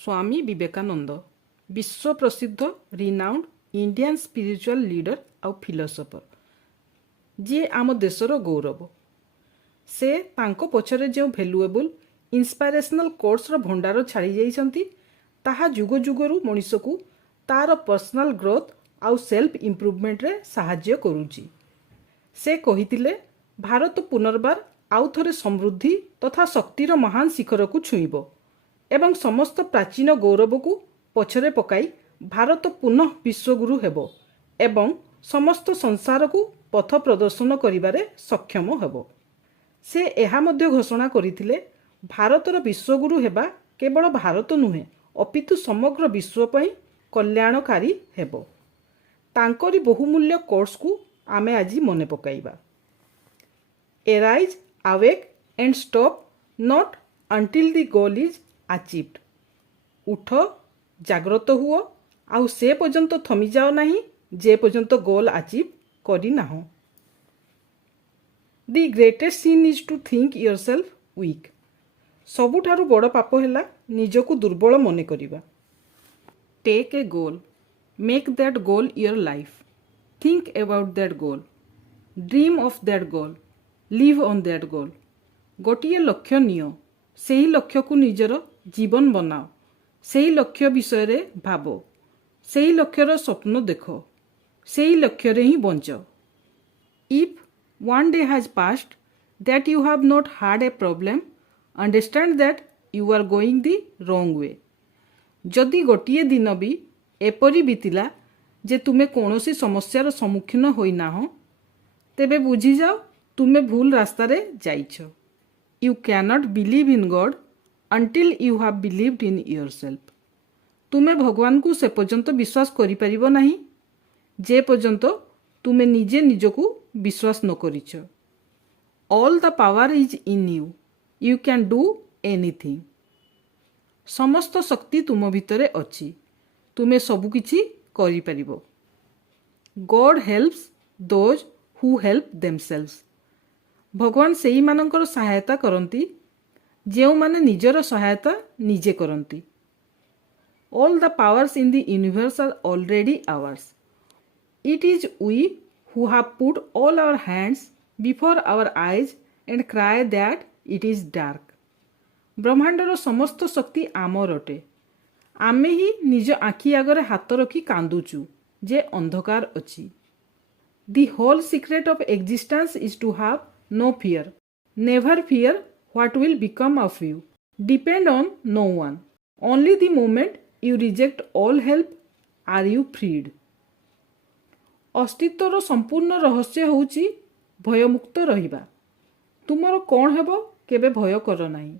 स्वामी विवेकानंद विश्व प्रसिद्ध renowned Indian spiritual leader आउ फिलोसोफर जी आम देशर गौरव। से तांको पछरे जो भैल्युएबल इंस्पिरेशनल कोर्स भंडार छाड़ी जाइछंती ताहा जुग जुगरु मनीष को तार पर्सनल ग्रोथ आउ सेल्फ इम्प्रूवमेंट रे सहाय्य करूची। से कहितिले भारत पुनर्बार आउ थरे समृद्धि तथा शक्तिर महान शिखर को छुईब एवं समस्त प्राचीन गौरव को पछरे पकाई भारत पुनः विश्वगुरु हेबो एवं समस्त संसार को पथ प्रदर्शन करिबारे सक्षम हेबो। से एहा मध्य घोषणा करिथिले भारतर विश्वगुरु हेबा केवल भारत नुहे अपितु समग्र विश्व पई कल्याणकारी हेबो। तांकरी बहुमूल्य कोर्स को आमे आजी मने पकाइबा। Arise awake and stop not until the goal is achieved. उठ जाग्रत हुओ आउ से पर्यंत थमी जाओ नहीं जे पर्यंत गोल अचीव करी नाहो। The greatest sin is to think yourself weak. सबुठारु बड़ पाप हैला निजको दुर्बल मने करिबा। Take a goal, make that goal your life, think about that goal, dream of that goal, live on that goal. गोटिए लक्ष्य नियो, सेही लक्ष्य को निजर जीवन बनाओ, सेही लक्ष्य विषय रे भाबो, सेही लक्ष्यर स्वप्न देखो, सेही लक्ष्य रे ही बंच। If one day has passed that you have not had a problem, understand that you are going the wrong way. जदि गोटिए दिन भी एपरी बीतिला जे तुमे कौनसी समस्यार सम्मुखीन होई ना हो तेबे बुझी जाओ तुमे भूल रास्ता रे जाइछ। You cannot believe in God until you have believed in yourself. तुमे भगवान को से पर्यंत विश्वास करि परिबो नाही जे पर्यंत तुमे निजे निजको विश्वास न करिछ। All the power is in you, you can do anything. समस्त शक्ति तुम भितरे अछि, तुमे सबु किछि करि परिबो। God helps those who help themselves. भगवान सेही मानकर सहायता करंती जेउ माने निजर सहायता निजे करंती। All the powers in the universe are already ours. It is we who have put all our hands before our eyes and cry that it is dark. ब्रह्मांडर समस्त शक्ति आमर अटे, आमे ही निज आखि आगरे हाथ रखी कांदुचु जे अंधकार अछि। The whole secret of existence is to have no fear. Never fear what will become of you. Depend on no one. Only the moment you reject all help are you freed. अस्तित्वर संपूर्ण रहस्य होउची भयमुक्त रहिबा। तुमर कौन हेबो केबे भय कर नाही,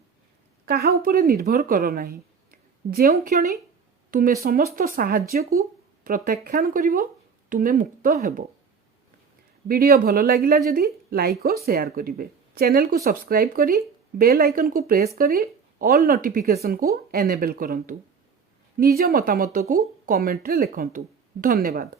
काहा उपरे निर्भर कर नाही। जेउ क्षणी तुमे समस्त साहाय्य को प्रत्याख्यान करिवो तुमे मुक्त हेबो। वीडियो भलो लागिला जदि लाइक और शेयर करिवे। चैनल को सब्सक्राइब करी बेल आइकन को प्रेस करी ऑल नोटिफिकेशन को एनेबल करंतु। निज मतामत को कमेंट रे लिखंतु। धन्यवाद।